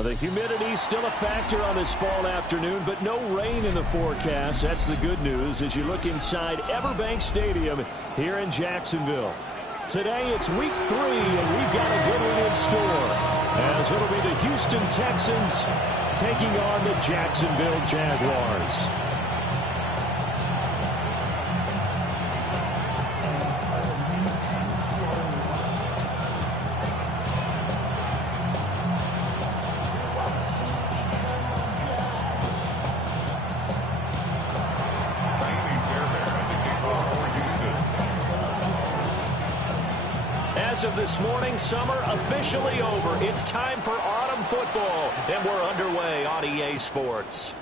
Well, the humidity still a factor on this fall afternoon, but no rain in the forecast. That's the good news as you look inside Everbank Stadium here in Jacksonville. Today it's week 3, and we've got a good one in store, as it'll be the Houston Texans taking on the Jacksonville Jaguars. As of this morning, summer officially over. It's time for autumn football, and we're underway on EA Sports.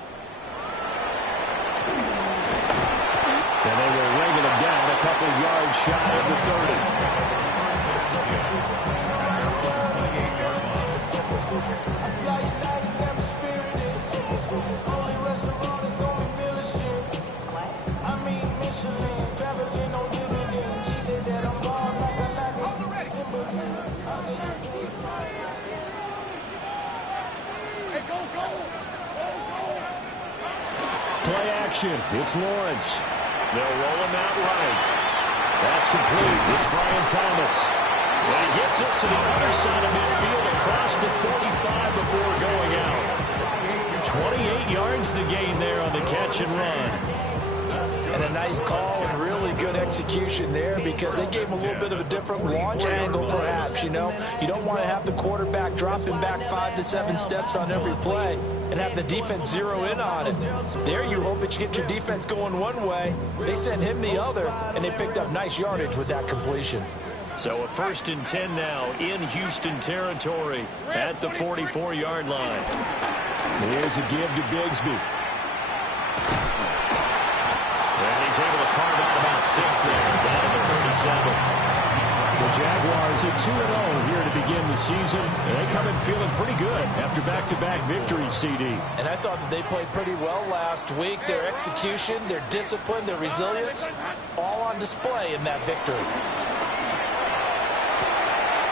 And they will ring them down a couple yards shy of the 30. Play action. It's Lawrence. They'll roll him out right. That's complete. It's Brian Thomas. And he gets us to the other side of midfield across the 45 before going out. 28 yards the gain there on the catch and run. And a nice call and really good execution there because they gave him a little bit of a different launch angle perhaps, you know. You don't want to have the quarterback dropping back 5 to 7 steps on every play and have the defense zero in on it. There you hope that you get your defense going one way. They sent him the other, and they picked up nice yardage with that completion. So a 1st and 10 now in Houston territory at the 44-yard line. Here's a give to Bigsby. And he's able to carve out about 6 there, down to the 37. The Jaguars at 2-0 here to begin the season. And they come in feeling pretty good after back-to-back victories, CD. And I thought that they played pretty well last week. Their execution, their discipline, their resilience, all on display in that victory.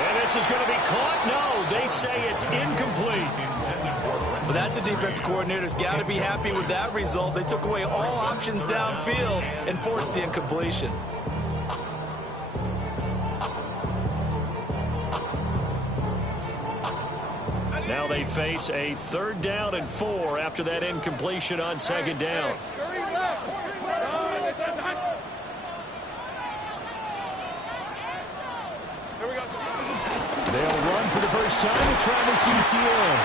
And this is going to be caught. No, they say it's incomplete. Well, that's a defensive coordinator's got to be happy with that result. They took away all options downfield and forced the incompletion. Now they face a 3rd down and 4 after that incompletion on 2nd down. They'll run for the first time with Travis Etienne.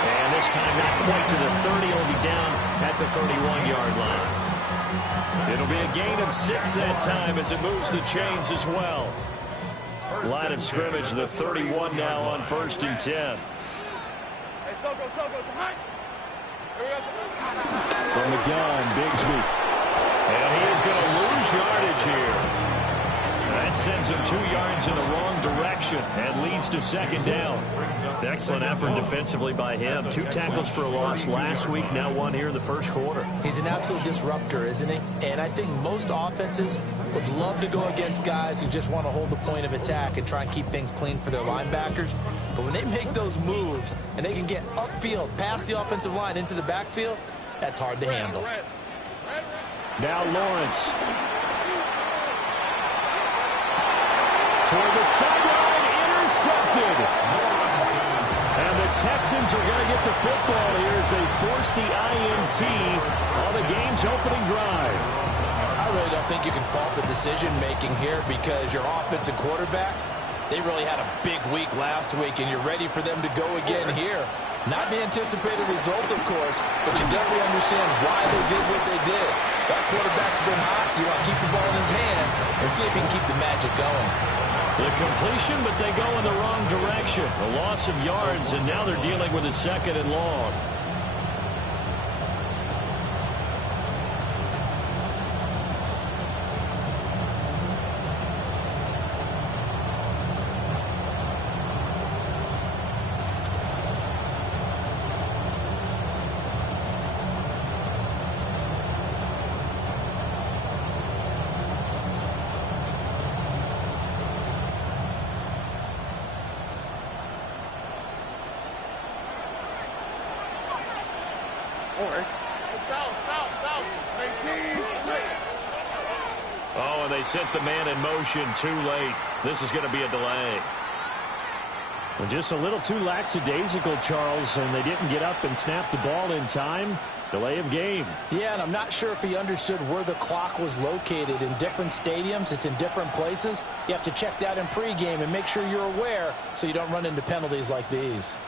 And this time not quite to the 30. It'll be down at the 31-yard line. It'll be a gain of 6 that time as it moves the chains as well. Line of scrimmage, the 31 now on 1st and 10. From the gun, Bigsby. And he is going to lose yardage here. That sends him 2 yards in the wrong direction and leads to 2nd down. Excellent effort defensively by him. 2 tackles for a loss last week, now 1 here in the first quarter. He's an absolute disruptor, isn't he? And I think most offenses would love to go against guys who just want to hold the point of attack and try and keep things clean for their linebackers. But when they make those moves and they can get upfield, past the offensive line into the backfield, that's hard to handle. Now Lawrence. Toward the sideline, intercepted. And the Texans are going to get the football here as they force the INT on the game's opening drive. I really don't think you can fault the decision-making here because your offensive quarterback, they really had a big week last week, and you're ready for them to go again here. Not the anticipated result, of course, but you definitely understand why they did what they did. That quarterback's been hot. You want to keep the ball in his hands and see if he can keep the magic going. The completion, but they go in the wrong direction. A loss of yards, and now they're dealing with a 2nd and long. Oh, and they sent the man in motion too late. This is going to be a delay. Well, just a little too lackadaisical, Charles, and they didn't get up and snap the ball in time. Delay of game. Yeah, and I'm not sure if he understood where the clock was located. In different stadiums, it's in different places. You have to check that in pregame and make sure you're aware so you don't run into penalties like these.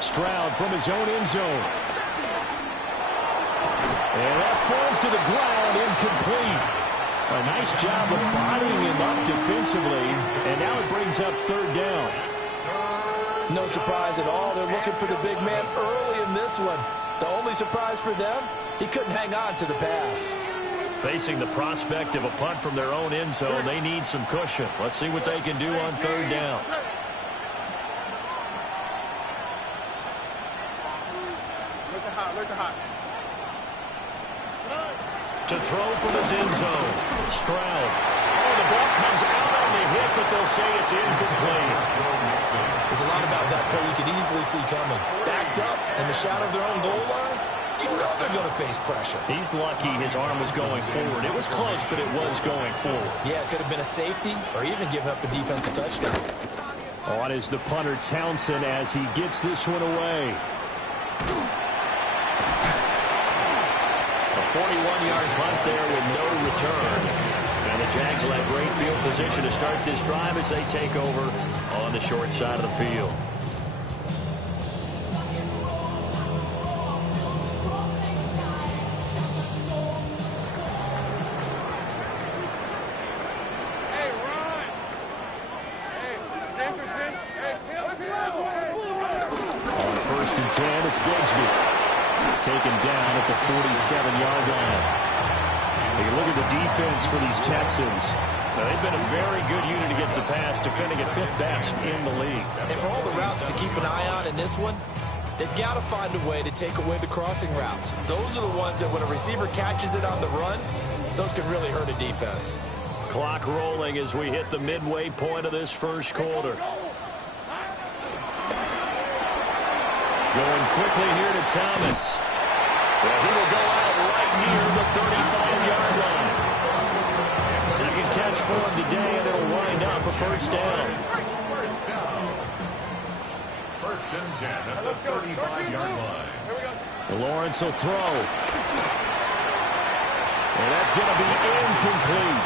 Stroud from his own end zone. And that falls to the ground, incomplete. A nice job of bodying him up defensively, and now it brings up third down. No surprise at all. They're looking for the big man early in this one. The only surprise for them, he couldn't hang on to the pass. Facing the prospect of a punt from their own end zone, they need some cushion. Let's see what they can do on third down. To throw from his end zone. Stroud. Oh, the ball comes out on the hit, but they'll say it's incomplete. There's a lot about that play you could easily see coming. Backed up in the shadow of their own goal line, you know they're going to face pressure. He's lucky his arm was going forward. It was close, but it was going forward. Yeah, it could have been a safety or even given up a defensive touchdown. On is the punter Townsend as he gets this one away. A 41-yard punt there with no return. And the Jags will have great field position to start this drive as they take over on the short side of the field. Taken down at the 47-yard line. You look at the defense for these Texans. Now, they've been a very good unit against the pass, defending at fifth best in the league. And for all the routes to keep an eye on in this one, they've got to find a way to take away the crossing routes. Those are the ones that when a receiver catches it on the run, those can really hurt a defense. Clock rolling as we hit the midway point of this first quarter. Going quickly here to Thomas. Well, he will go out right near the 35-yard line. Second catch for him today, and it'll wind up a first down. First and 10 at the 35-yard line. Lawrence will throw. And that's going to be incomplete.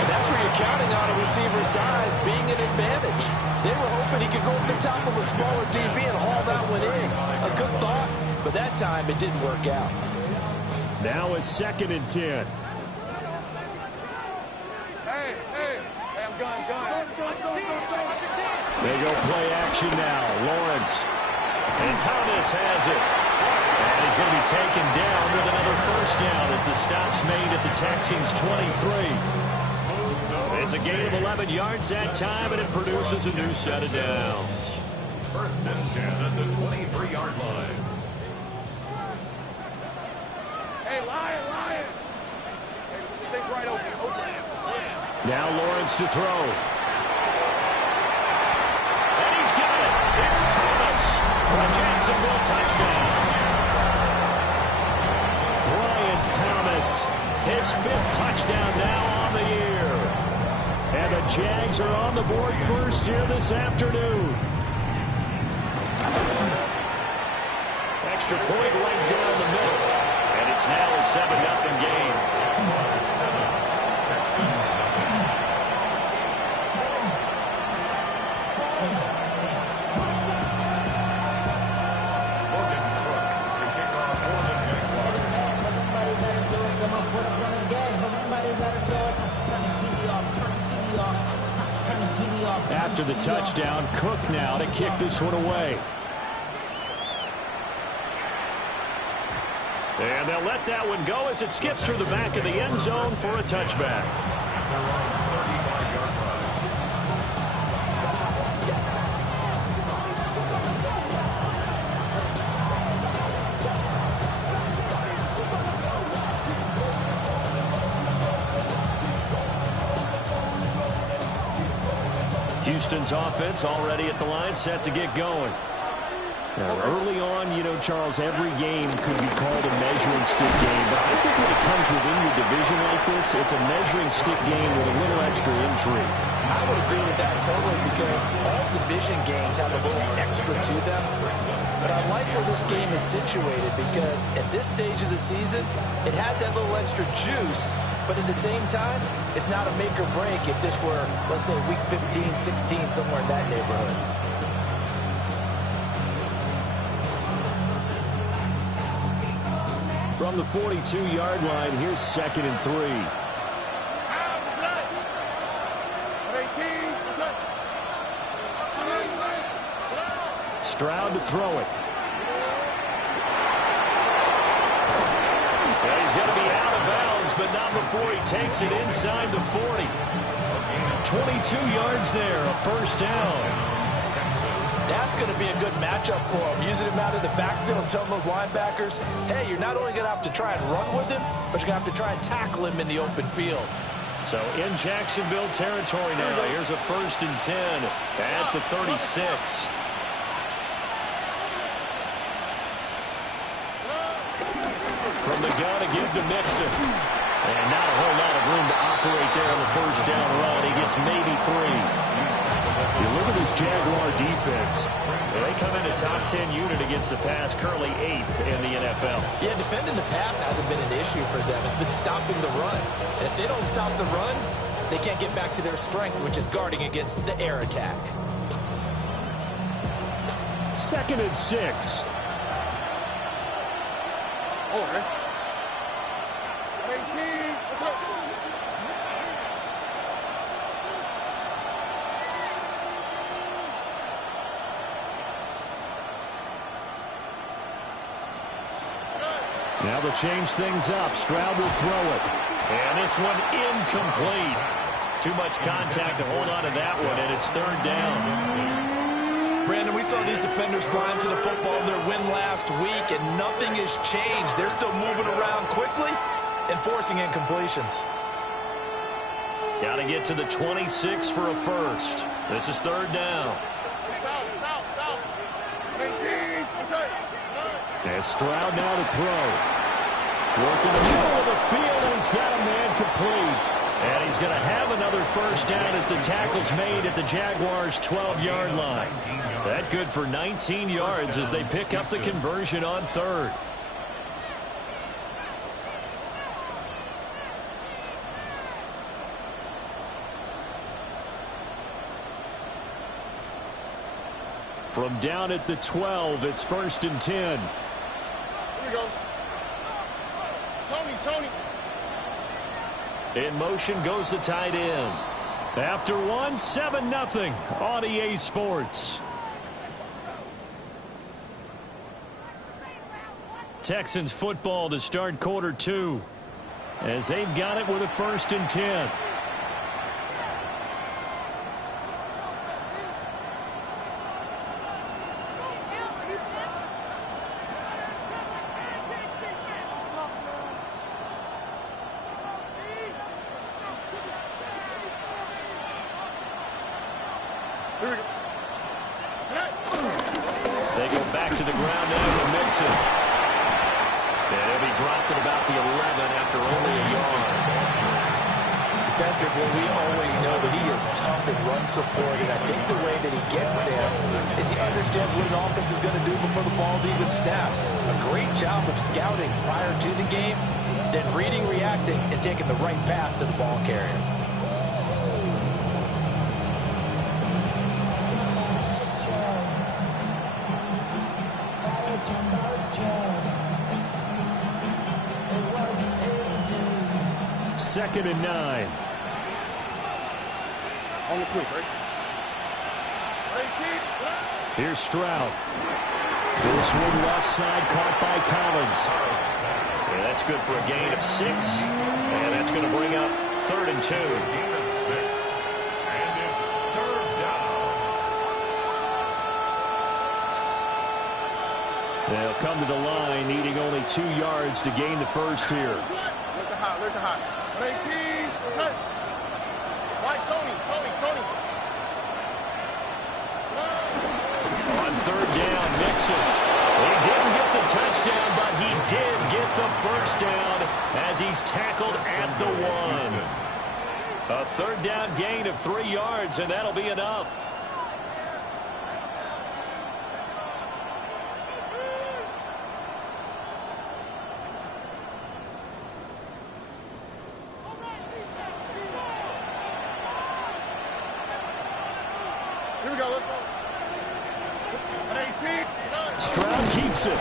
And that's where you're counting on a receiver's size being an advantage. They were hoping he could go over the top of a smaller DB and haul that one in. A good thought, but that time it didn't work out. Now it's second and 10. They go play action now. Lawrence. And Thomas has it. And he's going to be taken down with another first down as the stop's made at the Texans' 23. It's a gain of 11 yards that time, and it produces a new set of downs. First and 10 at the 23-yard line. Hey, Lion. Hey, take right open. Now Lawrence to throw. And he's got it. It's Thomas for a Jacksonville touchdown. Brian Thomas, his fifth touchdown now on the year. And the Jags are on the board first here this afternoon. Extra point right down the middle. And it's now a 7-0 game. After the touchdown, Cook now to kick this one away. And they'll let that one go as it skips through the back of the end zone for a touchback. Houston's offense already at the line, set to get going. Now, early on, you know, Charles, every game could be called a measuring stick game. But I think when it comes within your division like this, it's a measuring stick game with a little extra intrigue. I would agree with that totally because all division games have a little extra to them. But I like where this game is situated because at this stage of the season, it has that little extra juice. But at the same time, it's not a make or break if this were, let's say, week 15, 16, somewhere in that neighborhood. From the 42-yard line, here's 2nd and 3. Stroud to throw it. Well, he's going to be out of bounds, but not before he takes it inside the 40. 22 yards there, a first down. That's going to be a good matchup for him. Using him out of the backfield, telling those linebackers, hey, you're not only going to have to try and run with him, but you're going to have to try and tackle him in the open field. So in Jacksonville territory now, here's a 1st and 10 at the 36. From the gun again to Mixon. And not a whole lot of room to operate there on the first down run. He gets maybe 3. You look at this Jaguar defense. They come in a top 10 unit against the pass, currently 8th in the NFL. Yeah, defending the pass hasn't been an issue for them. It's been stopping the run. And if they don't stop the run, they can't get back to their strength, which is guarding against the air attack. 2nd and 6. Now they'll change things up. Stroud will throw it. And this one incomplete. Too much contact to hold on to that one, and it's 3rd down. Brandon, we saw these defenders fly into the football in their win last week, and nothing has changed. They're still moving around quickly and forcing incompletions. Got to get to the 26 for a first. This is 3rd down. And Stroud now to throw. Working the middle of the field, and he's got a man complete. And he's going to have another first down as the tackle's made at the Jaguars' 12-yard line. That good for 19 yards as they pick up the conversion on 3rd. From down at the 12, it's 1st and 10. Here we go. Tony. In motion goes the tight end. After one, 7-0 on EA Sports. Texans football to start quarter 2 as they've got it with a 1st and 10. They go back to the ground now with Mixon. And he'll be dropped at about the 11 after only a yard. Defensively, we always know that he is tough in run support, and I think the way that he gets there is he understands what an offense is going to do before the ball's even snapped. A great job of scouting prior to the game, then reading, reacting, and taking the right path to the ball carrier. Second and 9. On the quick, right? Here's Stroud. This one left side caught by Collins. And that's good for a gain of 6. And that's going to bring up 3rd and 2. And it's 3rd down. They'll come to the line, needing only 2 yards to gain the first here. Look at hot. 18. What's that? Right, Tony. keeps it. He didn't get the touchdown, but he did get the first down as he's tackled at the 1. A third down gain of 3 yards, and that'll be enough. Here we go. Let's go. Stroud keeps it.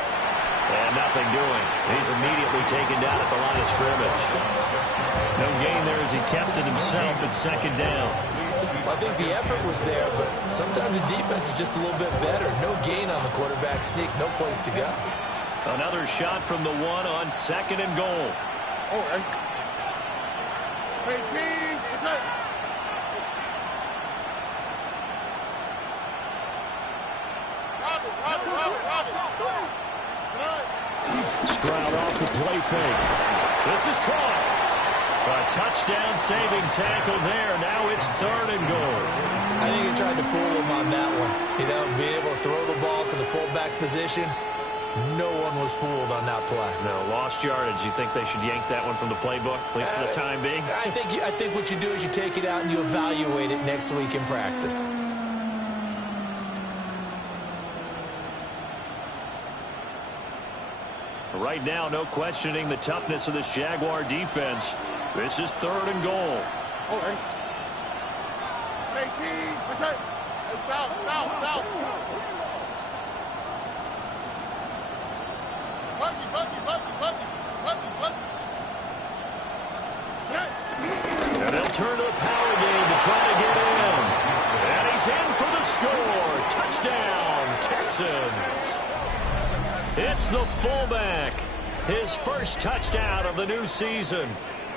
And nothing doing. He's immediately taken down at the line of scrimmage. No gain there as he kept it himself at second down. I think the effort was there, but sometimes the defense is just a little bit better. No gain on the quarterback sneak. No place to go. Another shot from the 1 on second and goal. All right. Hey, team. What's up? Stroud off the play fake. This is caught. A touchdown saving tackle there. Now it's third and goal. I think he tried to fool him on that one. You know, being able to throw the ball to the fullback position. No one was fooled on that play. No, lost yardage. You think they should yank that one from the playbook, at least for the time being? I think what you do is you take it out and you evaluate it next week in practice. Right now, no questioning the toughness of this Jaguar defense. This is third and goal. All right. Hey, team. What's up? Hey, south. Buggy. And they'll turn to the power game to try to get in. And he's in for the score. Touchdown, Texans. It's the fullback. His first touchdown of the new season.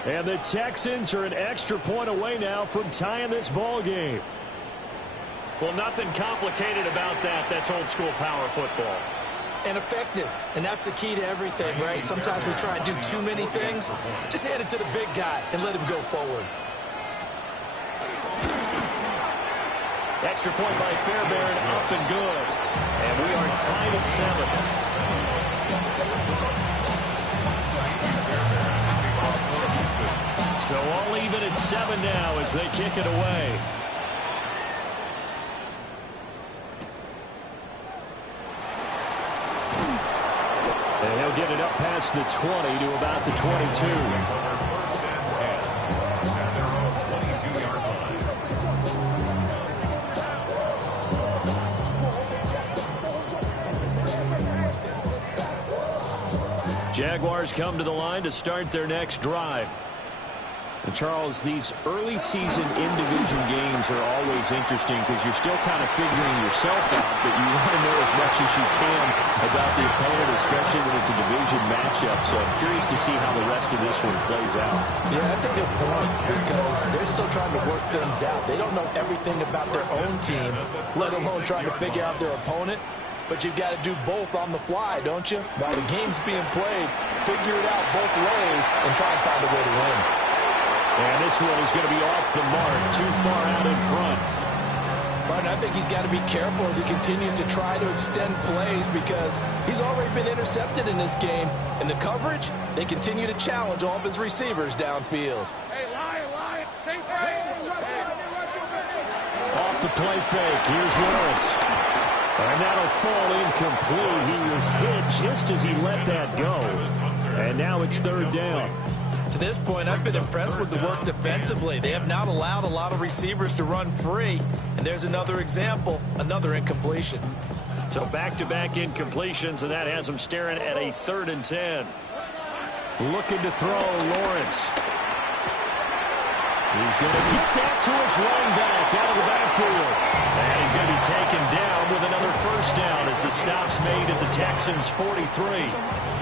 And the Texans are an extra point away now from tying this ball game. Well, nothing complicated about that. That's old school power football. And effective. And that's the key to everything, right? Sometimes we try and do too many things. Just hand it to the big guy and let him go forward. Extra point by Fairbairn, up and good. And we are tied at 7. So all even at 7 now as they kick it away. And he'll get it up past the 20 to about the 22. Jaguars come to the line to start their next drive. And Charles, these early season in-division games are always interesting because you're still kind of figuring yourself out, but you want to know as much as you can about the opponent, especially when it's a division matchup. So I'm curious to see how the rest of this one plays out. Yeah, that's a good point because they're still trying to work things out. They don't know everything about their own team, let alone trying to figure out their opponent. But you've got to do both on the fly, don't you? While the game's being played, figure it out both ways and try and find a way to win. And this one is going to be off the mark, too far out in front. Martin, I think he's got to be careful as he continues to try to extend plays because he's already been intercepted in this game. And the coverage, they continue to challenge all of his receivers downfield. Hey, lie. Off the play fake, here's Lawrence. And that'll fall incomplete. He was hit just as he let that go. And now it's third down. To this point, I've been impressed with the work defensively. They have not allowed a lot of receivers to run free. And there's another example, another incompletion. So back-to-back incompletions, and that has him staring at a 3rd and 10. Looking to throw, Lawrence. He's going to get that to his running back out of the backfield. And he's going to be taken down with another first down as the stop's made at the Texans' 43.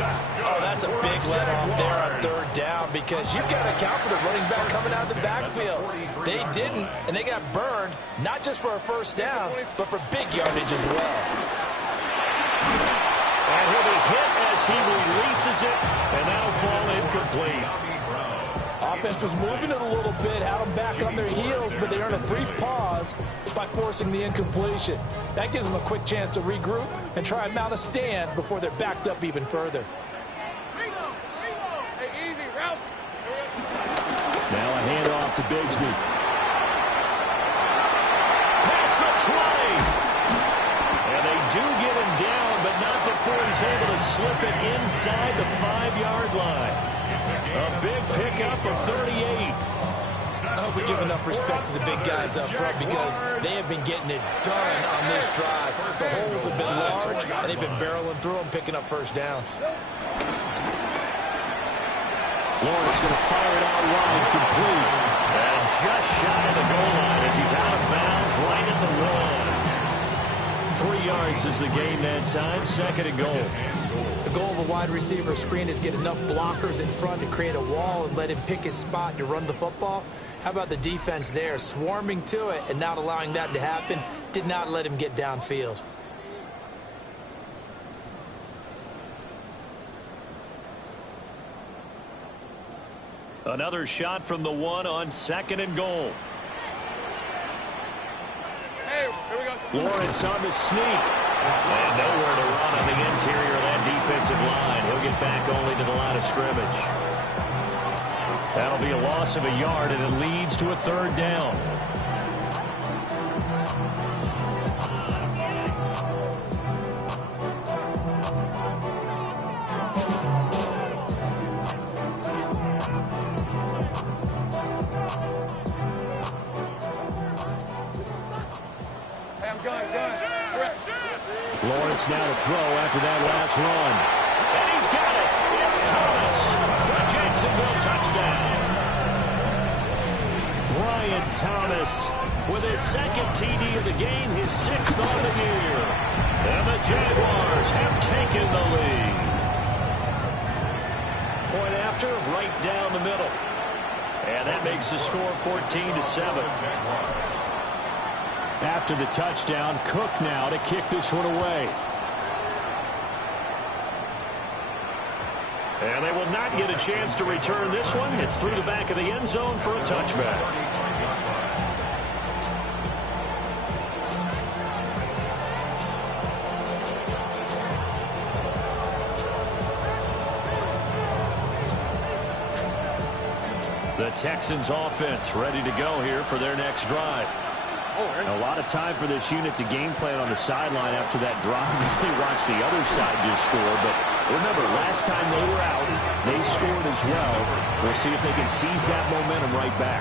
Oh, that's a big let-off there on 3rd down because you've got to account for the running back coming out of the backfield. They didn't, and they got burned, not just for a first down, but for big yardage as well. And he'll be hit as he releases it, and that'll fall incomplete. Offense was moving it a little bit, had them back on their heels, but they earned a brief pause, by forcing the incompletion. That gives them a quick chance to regroup and try and mount a stand before they're backed up even further. Hey, easy, route. Now a handoff to Bigsby. Past the 20. And they do get him down, but not before he's able to slip it inside the 5-yard line. A big pickup of 38. I hope we give enough respect to the big guys up front because they have been getting it done on this drive. The holes have been large, and they've been barreling through them, picking up first downs. Lawrence going to fire it out wide, complete. And just shy of the goal line as he's out of bounds right at the 1. 3 yards is the gain that time, 2nd and goal. The goal of a wide receiver screen is get enough blockers in front to create a wall and let him pick his spot to run the football. How about the defense there, swarming to it and not allowing that to happen? Did not let him get downfield. Another shot from the 1 on 2nd and goal. Hey, here we go. Lawrence on the sneak. And nowhere to run on the interior of that defensive line. He'll get back only to the line of scrimmage. That'll be a loss of a yard, and it leads to a 3rd down. Hey, I'm going. Lawrence now to throw after that last run. And he's got it. It's Thomas for a Jacksonville touchdown. Brian Thomas with his 2nd TD of the game, his 6th on the year. And the Jaguars have taken the lead. Point after, right down the middle. And that makes the score 14-7. After the touchdown, Cook now to kick this one away. And they will not get a chance to return this one. It's through the back of the end zone for a touchback. The Texans offense ready to go here for their next drive. A lot of time for this unit to game plan on the sideline after that drive. They watched the other side just score. But remember, last time they were out, they scored as well. We'll see if they can seize that momentum right back.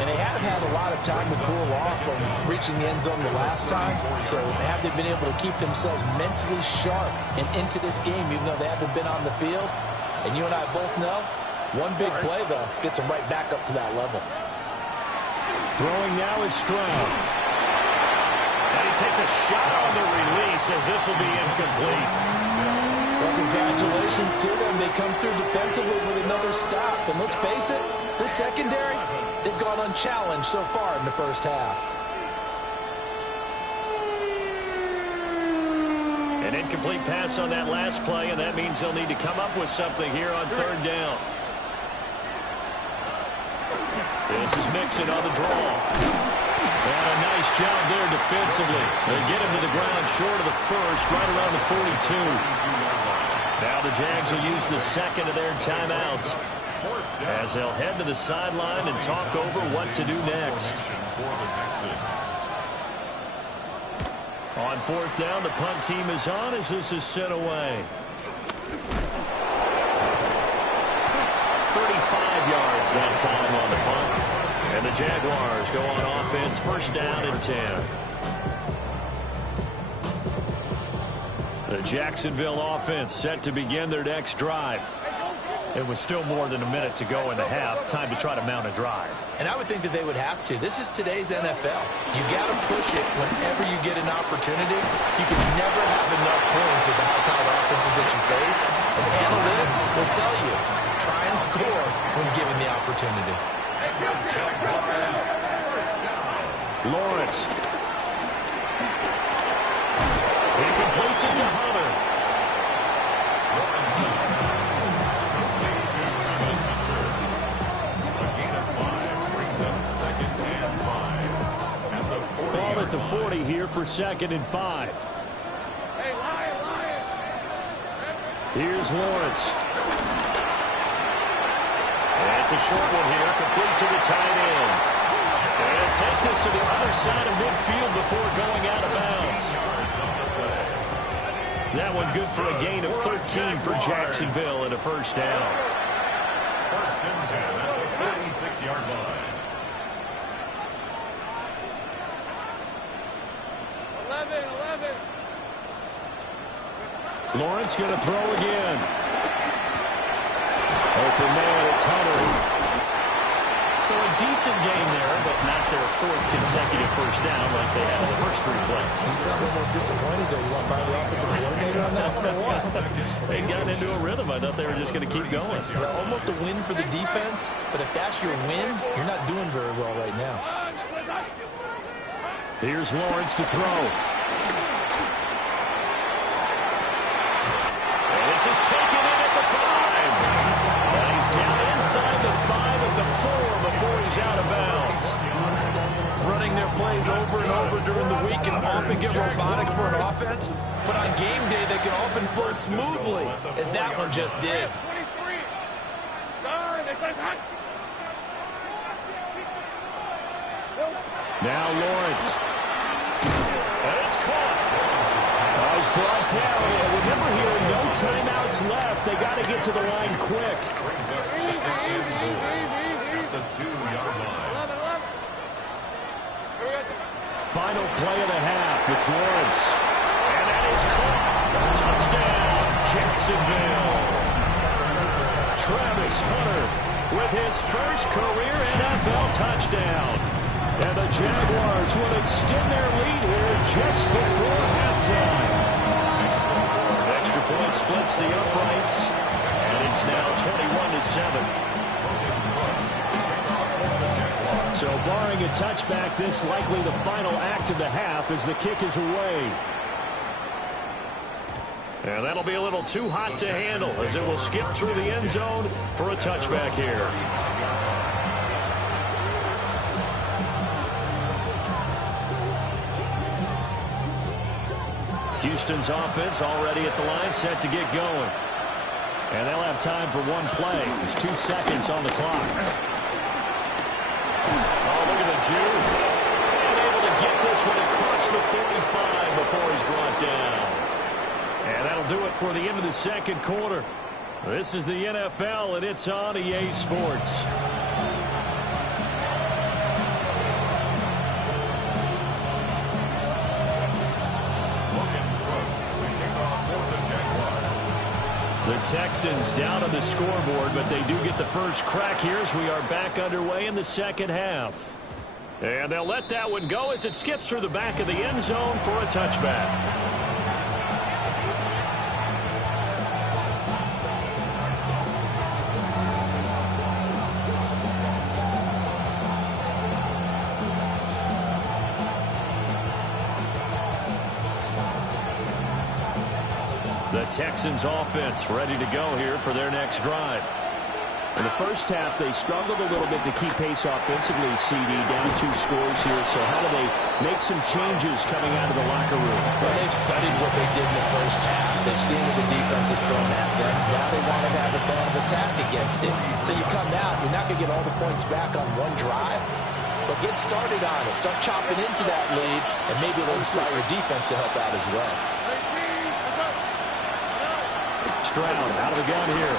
And they have had a lot of time to cool off from reaching the end zone the last time. So have they been able to keep themselves mentally sharp and into this game, even though they haven't been on the field? And you and I both know, one big play, though, gets them right back up to that level. Throwing now is Stroud. And he takes a shot on the release as this will be incomplete. Well, congratulations to them. They come through defensively with another stop. And let's face it, this secondary, they've gone unchallenged so far in the first half. An incomplete pass on that last play, and that means they'll need to come up with something here on 3rd down. This is Mixon on the draw. And a nice job there defensively. They get him to the ground short of the first, right around the 42. Now the Jags will use the 2nd of their timeouts as they'll head to the sideline and talk over what to do next. On 4th down, the punt team is on as this is sent away. 35 yards that time on the punt. And the Jaguars go on offense, 1st down and 10. The Jacksonville offense set to begin their next drive. It was still more than a minute to go in the half. Time to try to mount a drive. And I would think that they would have to. This is today's NFL. You got to push it whenever you get an opportunity. You can never have enough points with the high-powered offenses that you face. And analytics will tell you, try and score when given the opportunity. Lawrence. He completes it to Hunter. 40 here for 2nd and 5. Here's Lawrence. And it's a short one here, complete to the tight end. And take this to the other side of midfield before going out of bounds. That one good for a gain of 13 for Jacksonville and a first down. 1st and 10 at the 36-yard line. 11. Lawrence going to throw again. Open man, it's Hunter. So a decent game there, but not their 4th consecutive first down like they had in the first 3 plays. He sounded almost disappointed there. You want to find the offensive coordinator on that one or what? They got into a rhythm. I thought they were just going to keep going. Well, almost a win for the defense, but if that's your win, you're not doing very well right now. Here's Lawrence to throw. And this is taken in at the 5. And he's down inside the 5 at the 4 before he's out of bounds. Running their plays over and over during the week can often get robotic for an offense, but on game day they can often flow smoothly, as that one just did. Now Lawrence. And it's caught. He's brought down. And remember here, no timeouts left. They got to get to the line quick. Brings up 2nd and goal at the 2-yard line. Final play of the half. It's Lawrence. And that is caught. Touchdown, Jacksonville. Travis Hunter with his first career NFL touchdown. And the Jaguars will extend their lead here just before halftime. Extra point splits the uprights. And it's now 21-7. So barring a touchback, this likely the final act of the half as the kick is away. And that'll be a little too hot to handle as it will skip through the end zone for a touchback here. Houston's offense already at the line, set to get going. And they'll have time for one play. There's 2 seconds on the clock. Oh, look at the Jew. And able to get this one across the 45 before he's brought down. And that'll do it for the end of the 2nd quarter. This is the NFL, and it's on EA Sports. The Texans down on the scoreboard, but they do get the first crack here as we are back underway in the 2nd half. And they'll let that one go as it skips through the back of the end zone for a touchback. The Texans offense ready to go here for their next drive. In the first half, they struggled a little bit to keep pace offensively, CD, down 2 scores here. So how do they make some changes coming out of the locker room? Well, they've studied what they did in the first half. They've seen what the defense is throwing at them. Now they want to have a plan of attack against it. So you come out, you're not going to get all the points back on one drive, but get started on it. Start chopping into that lead, and maybe it'll inspire your defense to help out as well. Stroud out of the gun here.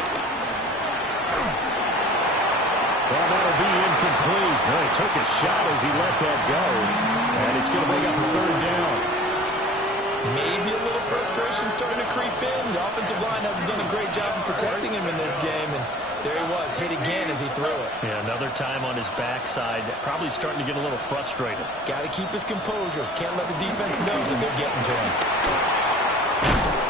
Well, that'll be incomplete. Well, he took a shot as he let that go. And it's going to bring up a 3rd down. Maybe a little frustration starting to creep in. The offensive line hasn't done a great job of protecting him in this game. And there he was, hit again as he threw it. Yeah, another time on his backside. Probably starting to get a little frustrated. Got to keep his composure. Can't let the defense know that they're getting to him.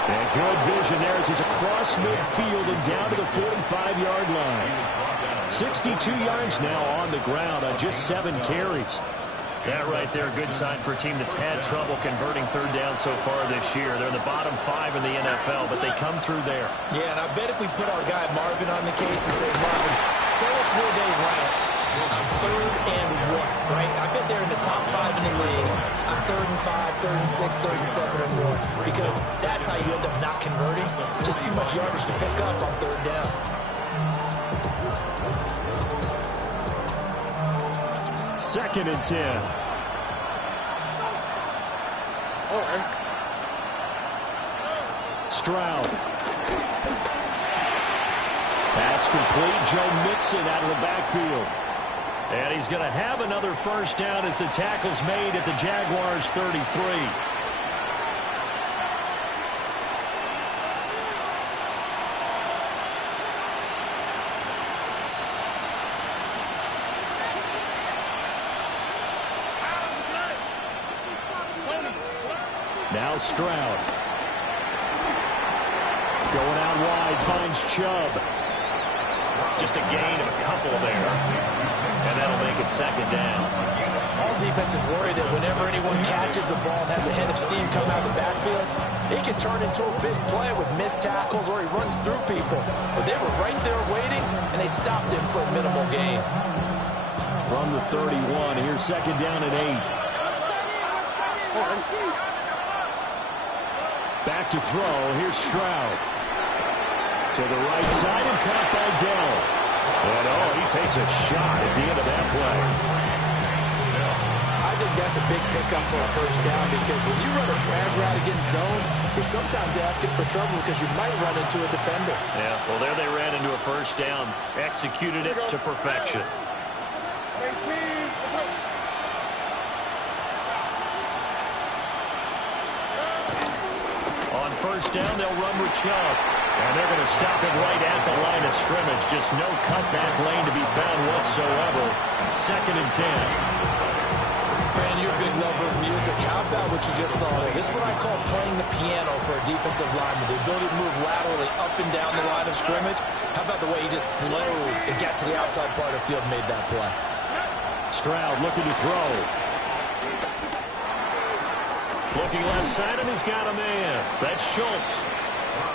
And good vision there as he's across midfield and down to the 45-yard line. 62 yards now on the ground on just 7 carries. That right there, a good sign for a team that's had trouble converting 3rd down so far this year. They're in the bottom 5 in the NFL, but they come through there. Yeah, and I bet if we put our guy Marvin on the case and say, Marvin, Tell us where they rank on 3rd and what, right? I bet they're in the top 5 in the league on 3rd and 5, 3rd and 6, 3rd and 7 or more, because that's how you end up not converting. Just too much yardage to pick up on 3rd down. Second and 10. Stroud. Pass complete. Joe Mixon out of the backfield. And he's going to have another first down as the tackle's made at the Jaguars' 33. Now Stroud. Going out wide, finds Chubb. Just a gain of a couple there. And that'll make it second down. All defenses worry that whenever anyone catches the ball and has a head of steam come out of the backfield, it can turn into a big play with missed tackles or he runs through people. But they were right there waiting, and they stopped him for a minimal gain. From the 31, here's second down and 8. Back to throw. Here's Stroud. To the right side and caught by Dell. And he takes a shot at the end of that play. I think that's a big pickup for a first down because when you run a drag route against zone, you're sometimes asking for trouble because you might run into a defender. Yeah, well, there they ran into a first down. Executed it to perfection. On first down, they'll run with Chubb. And they're going to stop it right at the line of scrimmage. Just no cutback lane to be found whatsoever. Second and 10. Brandon, you're a big lover of music. How about what you just saw there? This is what I call playing the piano for a defensive lineman. The ability to move laterally up and down the line of scrimmage. How about the way he just flowed and got to the outside part of the field and made that play? Stroud looking to throw. Looking left side, and he's got a man. That's Schultz.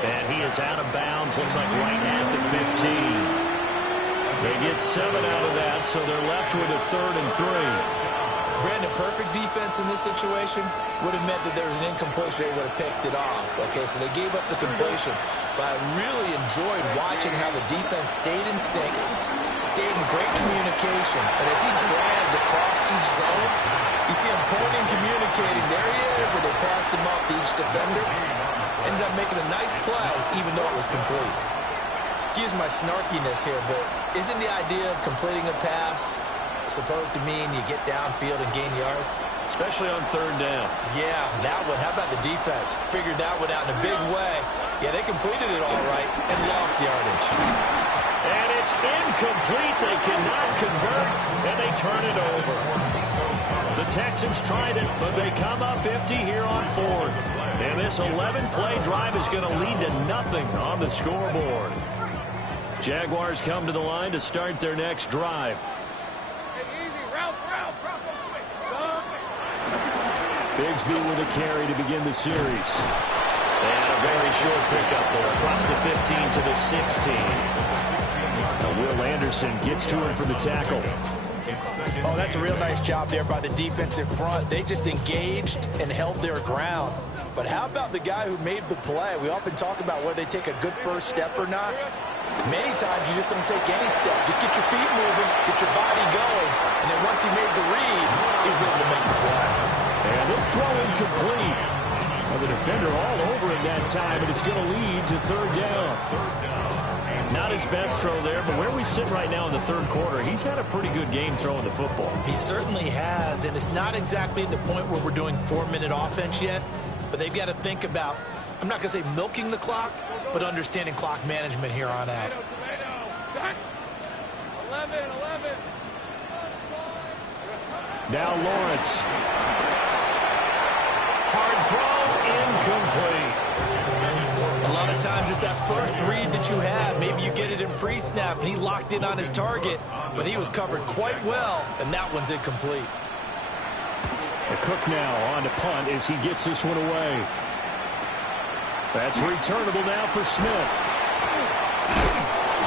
And he is out of bounds, looks like right at the 15. They get 7 out of that, so they're left with a 3rd and 3. Brandon, perfect defense in this situation would have meant that there was an incompletion. They would have picked it off. Okay, so they gave up the completion. But I really enjoyed watching how the defense stayed in sync, stayed in great communication. And as he dragged across each zone, you see him pointing, communicating. There he is, and they passed him off to each defender. Ended up making a nice play, even though it was complete. Excuse my snarkiness here, but isn't the idea of completing a pass supposed to mean you get downfield and gain yards? Especially on 3rd down. Yeah, that one. How about the defense? Figured that one out in a big way. Yeah, they completed it all right and lost yardage. And it's incomplete. They cannot convert, and they turn it over. The Texans tried it, but they come up empty here on 4th. And this 11-play drive is going to lead to nothing on the scoreboard. Jaguars come to the line to start their next drive. Bigsby with a carry to begin the series. And a very short pickup there across the 15 to the 16. Now Will Anderson gets to him for the tackle. Oh, that's a real nice job there by the defensive front. They just engaged and held their ground. But how about the guy who made the play? We often talk about whether they take a good first step or not. Many times you just don't take any step. Just get your feet moving, get your body going. And then once he made the read, he was able to make the play. And this throw incomplete. Well, the defender all over it that time, and it's going to lead to 3rd down. Not his best throw there, but where we sit right now in the 3rd quarter, he's had a pretty good game throwing the football. He certainly has, and it's not exactly at the point where we're doing 4-minute offense yet, but they've got to think about, I'm not going to say milking the clock, but understanding clock management here on out. 11. Now Lawrence. Hard throw, incomplete. A lot of times it's that first read that you have. Maybe you get it in pre-snap, and he locked in on his target, but he was covered quite well, and that one's incomplete. The Cook now on to punt as he gets this one away. That's returnable now for Smith.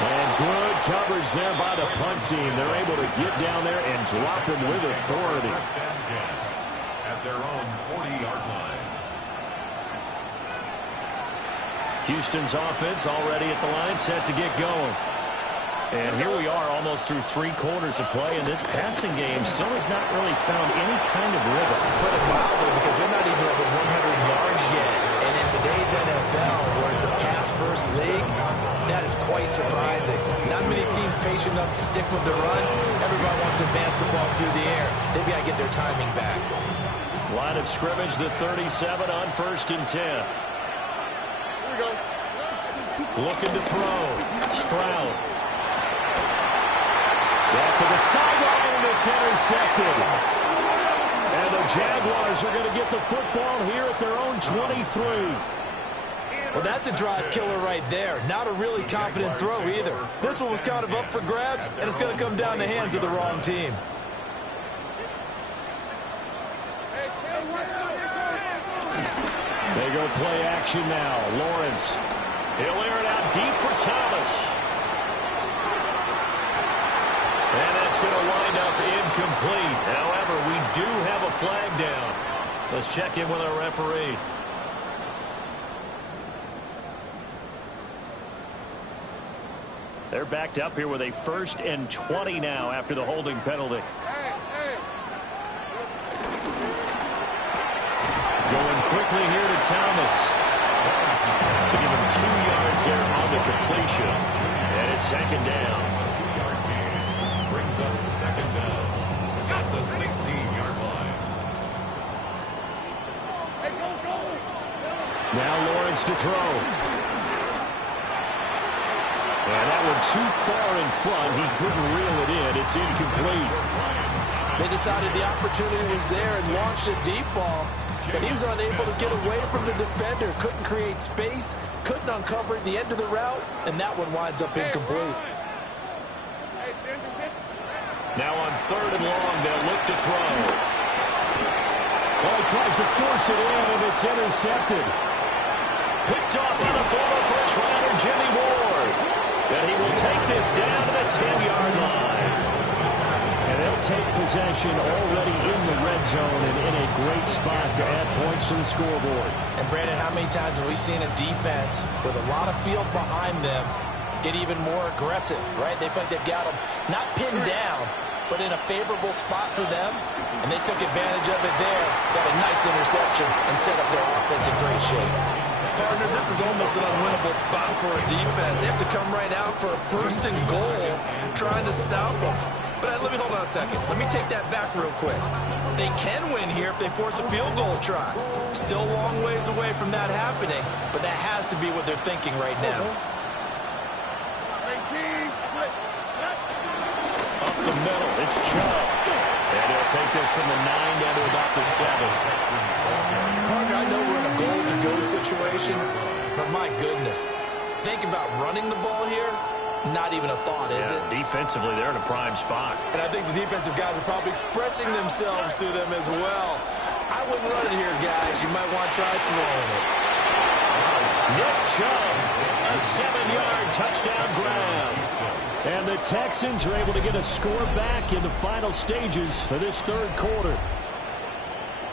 And good coverage there by the punt team. They're able to get down there and drop him with authority. First and 10 at their own 40-yard line. Houston's offense already at the line, set to get going. And here we are almost through 3 quarters of play, and this passing game still has not really found any kind of rhythm. Put it mildly, because they're not even over 100 yards yet. And in today's NFL, where it's a pass-first league, that is quite surprising. Not many teams patient enough to stick with the run. Everybody wants to advance the ball through the air. They've got to get their timing back. Line of scrimmage, the 37 on 1st and 10. Here we go. Looking to throw. Stroud. Back to the sideline, and it's intercepted. And the Jaguars are going to get the football here at their own 23. Well, that's a drive killer right there. Not a really confident throw either. This one was kind of up for grabs, and it's going to come down the hands of the wrong team. They go play action now. Lawrence. He'll air it out deep for Thomas. And that's going to wind up incomplete. However, we do have a flag down. Let's check in with our referee. They're backed up here with a 1st and 20 now after the holding penalty. Going quickly here to Thomas. To give him 2 yards there on the completion. And it's 2nd down. Brings up 2nd down at the 16-yard line. Now Lawrence to throw. And that one too far in front. He couldn't reel it in. It's incomplete. They decided the opportunity was there and launched a deep ball, but he was unable to get away from the defender. Couldn't create space, couldn't uncover the end of the route, and that one winds up incomplete. Now on 3rd and long, they'll look to throw. Oh, he tries to force it in, and it's intercepted. Picked off by the former first-rounder, Jimmy Ward. And he will take this down to the 10-yard line. And they'll take possession already in the red zone and in a great spot to add points to the scoreboard. And, Brandon, how many times have we seen a defense with a lot of field behind them get even more aggressive, right? They feel like they've got them not pinned down, but in a favorable spot for them, and they took advantage of it there, got a nice interception, and set up their offense in great shape. Partner, this is almost an unwinnable spot for a defense. They have to come right out for a 1st and goal, trying to stop them. But let me hold on a second. Let me take that back real quick. They can win here if they force a field goal try. Still a long ways away from that happening, but that has to be what they're thinking right now. Up the middle, it's Chubb. And he'll take this from the 9 down to about the 7. Partner, I know we're in a goal-to-go situation, but my goodness. Think about running the ball here. Not even a thought, is it? Defensively, they're in a prime spot. And I think the defensive guys are probably expressing themselves to them as well. I wouldn't run it here, guys. You might want to try throwing it. Nick Chubb, a 7-yard touchdown grab. And the Texans are able to get a score back in the final stages of this 3rd quarter.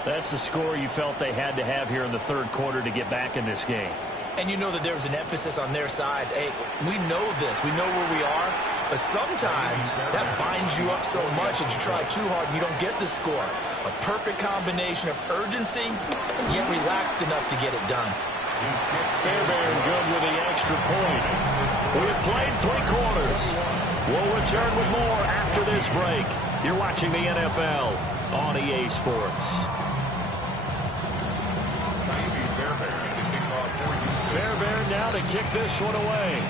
That's the score you felt they had to have here in the 3rd quarter to get back in this game. And you know that there's an emphasis on their side. Hey, we know this. We know where we are. But sometimes that binds you up so much that you try too hard and you don't get the score. A perfect combination of urgency, yet relaxed enough to get it done. Fairbairn good with the extra point. We have played 3 quarters. We'll return with more after this break. You're watching the NFL on EA Sports. Fairbairn now to kick this one away.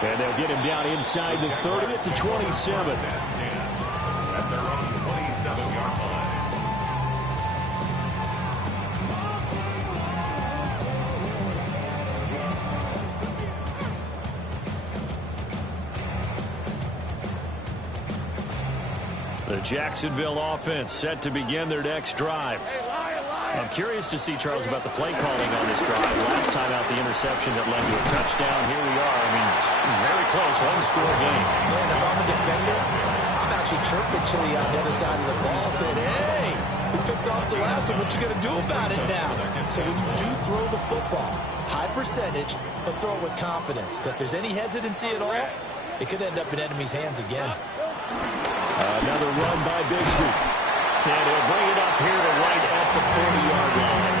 And they'll get him down inside the 30 to 27. At their own 27-yard line. The Jacksonville offense set to begin their next drive. I'm curious to see, Charles, about the play calling on this drive. Last time out, the interception that led to a touchdown. Here we are. I mean, very close, one-score game. Man, if I'm a defender, I'm actually chirping Chili on the other side of the ball, saying, hey, we picked off the last one. What you going to do about it now? So when you do throw the football, high percentage, but throw it with confidence. Because if there's any hesitancy at all, it could end up in enemy's hands again. Another run by Bigsby. And he'll bring it up here to right at the 40-yard line.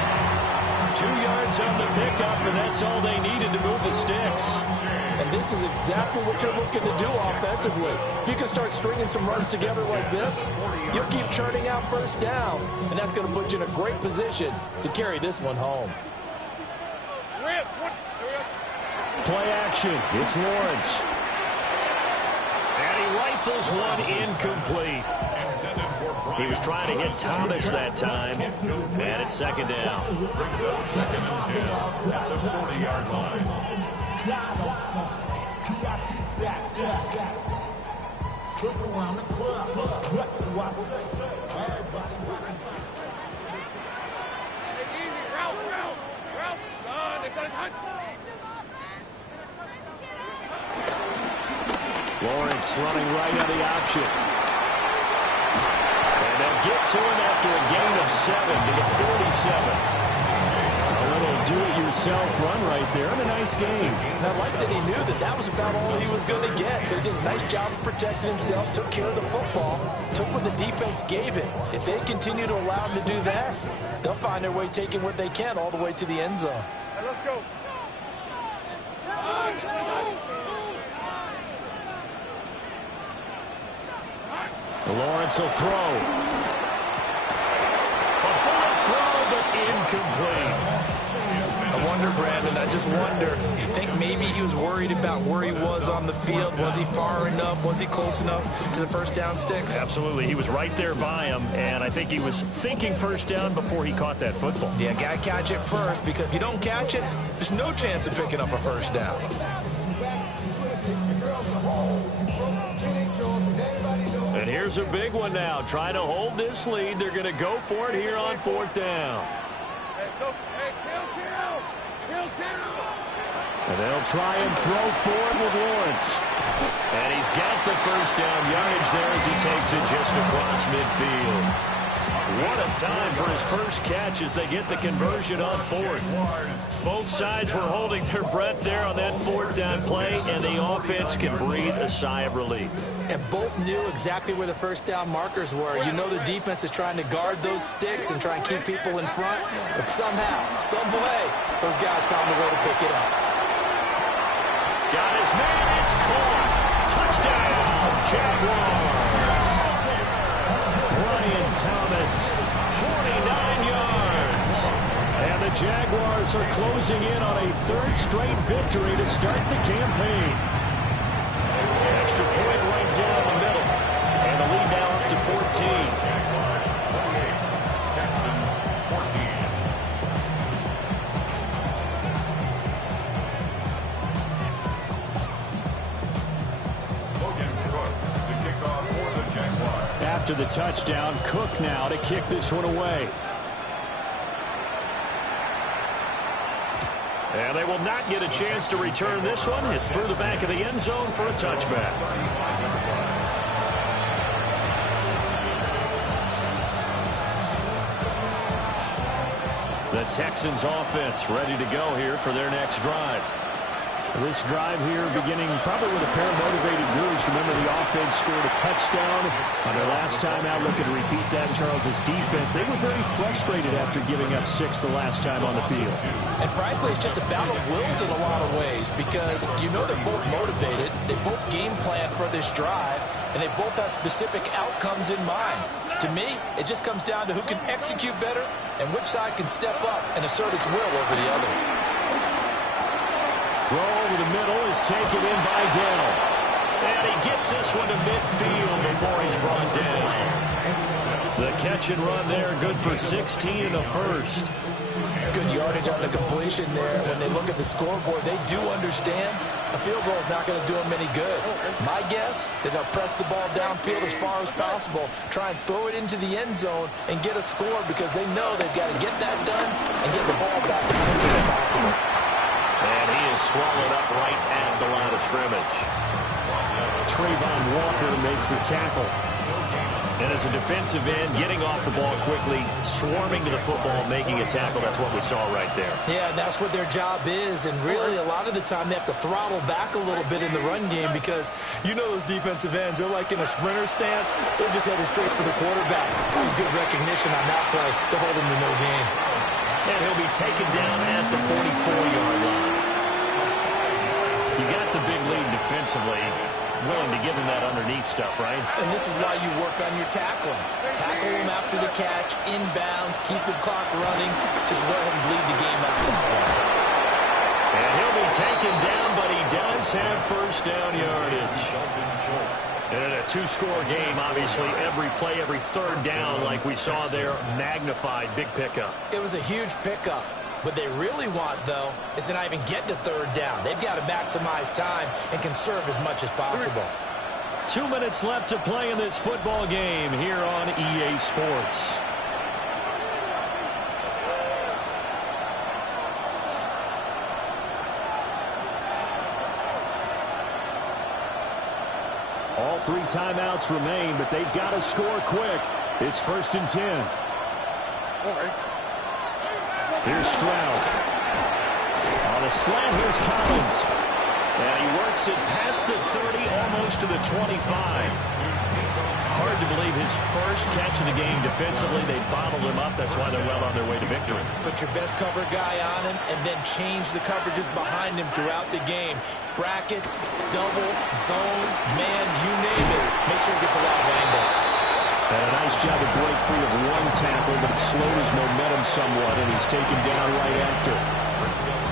2 yards on the pickup, and that's all they needed to move the sticks. And this is exactly what you're looking to do offensively. If you can start stringing some runs together like this, you'll keep churning out first downs, and that's going to put you in a great position to carry this one home. Play action. It's Lawrence. And he rifles one incomplete. He was trying to hit Thomas that time. And it's second down. Brings up 2nd and 10 at the 40-yard line. Lawrence running right on the option. And they'll get to him after a gain of 7 to the 47. A little do-it-yourself run right there, and a nice game. And I like that he knew that that was about all he was going to get. So he did a nice job of protecting himself, took care of the football, took what the defense gave him. If they continue to allow him to do that, they'll find their way taking what they can all the way to the end zone. Hey, let's go. Lawrence will throw. A bullet throw, but incomplete. I wonder, Brandon, I just wonder, you think maybe he was worried about where he was on the field? Was he far enough? Was he close enough to the first down sticks? Absolutely. He was right there by him, and I think he was thinking first down before he caught that football. Yeah, got to catch it first, because if you don't catch it, there's no chance of picking up a first down. And here's a big one now. Trying to hold this lead. They're going to go for it here on 4th down. And they'll try and throw forward with Lawrence. And he's got the first down yardage there as he takes it just across midfield. What a time for his first catch as they get the conversion on 4th. Both sides were holding their breath there on that 4th down play, and the offense can breathe a sigh of relief. And both knew exactly where the first down markers were. You know the defense is trying to guard those sticks and try and keep people in front, but somehow, some way, those guys found a way to pick it up. Got his man, it's caught. Touchdown, Jaguars. Brian Thomas, 49 yards. And the Jaguars are closing in on a 3rd straight victory to start the campaign. Extra point right down the middle. And the lead now up to 14. Texans 14. After the touchdown, Cook now to kick this one away. And they will not get a chance to return this one. It's through the back of the end zone for a touchback. The Texans offense ready to go here for their next drive. This drive here beginning probably with a pair of motivated groups. Remember, the offense scored a touchdown on their last time out. Looking to repeat that in Charles's defense. They were very frustrated after giving up 6 the last time on the field. And frankly, it's just a battle of wills in a lot of ways, because you know they're both motivated. They both game plan for this drive, and they both have specific outcomes in mind. To me, it just comes down to who can execute better and which side can step up and assert its will over the other. Throw over the middle is taken in by Dell. And he gets this one to midfield before he's brought down. The catch and run there, good for 16 in the first. Good yardage on the completion there. When they look at the scoreboard, they do understand A field goal is not going to do them any good. My guess is they'll press the ball downfield as far as possible, try and throw it into the end zone and get a score because they know they've got to get that done and get the ball back as quickly as possible. And he is swallowed up right at the line of scrimmage. Trayvon Walker makes the tackle. And as a defensive end, getting off the ball quickly, swarming to the football, making a tackle, that's what we saw right there. Yeah, and that's what their job is. And really, a lot of the time, they have to throttle back a little bit in the run game because you know those defensive ends, they're like in a sprinter stance. They're just headed straight for the quarterback. That was good recognition on that play to hold him to no gain. And he'll be taken down at the 44-yard line. You got the big lead defensively. Willing to give him that underneath stuff, right? And this is why you work on your tackling. Tackle him after the catch, inbounds, keep the clock running. Just go ahead and bleed the game out that way. And he'll be taken down, but he does have first down yardage. And in a two-score game, obviously, every play, every third down, like we saw there, magnified, big pickup. It was a huge pickup. What they really want, though, is to not even get to third down. They've got to maximize time and conserve as much as possible. 2 minutes left to play in this football game here on EA Sports. All 3 timeouts remain, but they've got to score quick. It's 1st and 10. Here's Stroud. On a slant, here's Collins. And he works it past the 30, almost to the 25. Hard to believe his first catch of the game defensively. They bottled him up. That's why they're well on their way to victory. Put your best cover guy on him and then change the coverages behind him throughout the game. Brackets, double, zone, man, you name it. Make sure he gets a lot of angles. And a nice job to break free of one tackle, but it slowed his momentum somewhat, and he's taken down right after.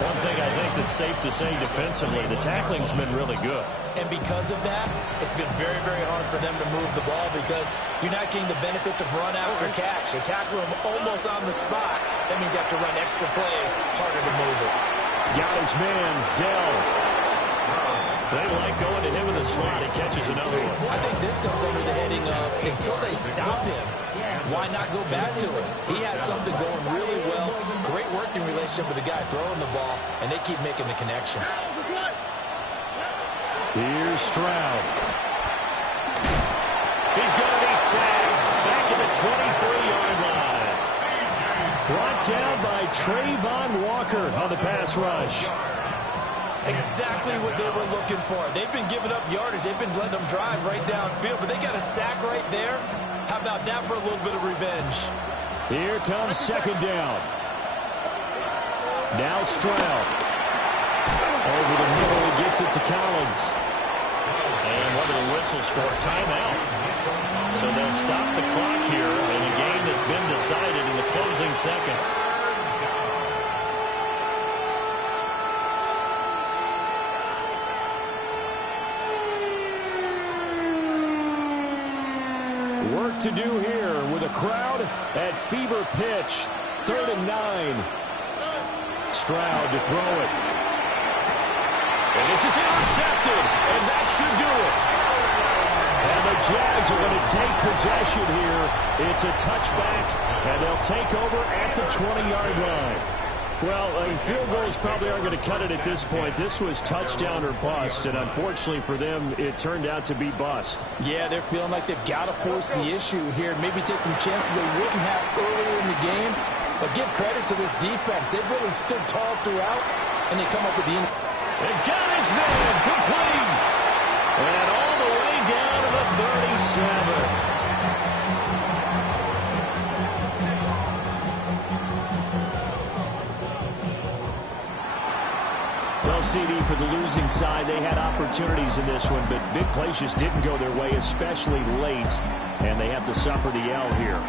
One thing I think that's safe to say defensively, the tackling's been really good. And because of that, it's been very, very hard for them to move the ball because you're not getting the benefits of run after catch. You tackle him almost on the spot. That means you have to run extra plays, harder to move it. Got his man, Dell. They like going to him in the slot. He catches another one. I think this comes under the heading of until they stop him, why not go back to him? He has something going really well. Great working relationship with the guy throwing the ball, and they keep making the connection. Here's Stroud. He's going to be sacked back at the 23-yard line. Brought down by Trayvon Walker on the pass rush. Exactly what they were looking for. They've been giving up yardage. They've been letting them drive right downfield, but they got a sack right there. How about that for a little bit of revenge? Here comes 2nd down. Now Stroud. Over the middle, he gets it to Collins. And one of the whistles for a timeout. So they'll stop the clock here in a game that's been decided in the closing seconds. Work to do here with a crowd at fever pitch. 3rd and 9. Stroud to throw it. And this is intercepted, and that should do it. And the Jags are going to take possession here. It's a touchback, and they'll take over at the 20-yard line. Well, field goals probably aren't going to cut it at this point. This was touchdown or bust, and unfortunately for them, it turned out to be bust. Yeah, they're feeling like they've got to force the issue here. Maybe take some chances they wouldn't have earlier in the game. But give credit to this defense. They've really stood tall throughout, and they come up with the... And got his man complete. And all the way down to the 37. Well, CD, for the losing side, they had opportunities in this one, but big plays just didn't go their way, especially late, and they have to suffer the L here.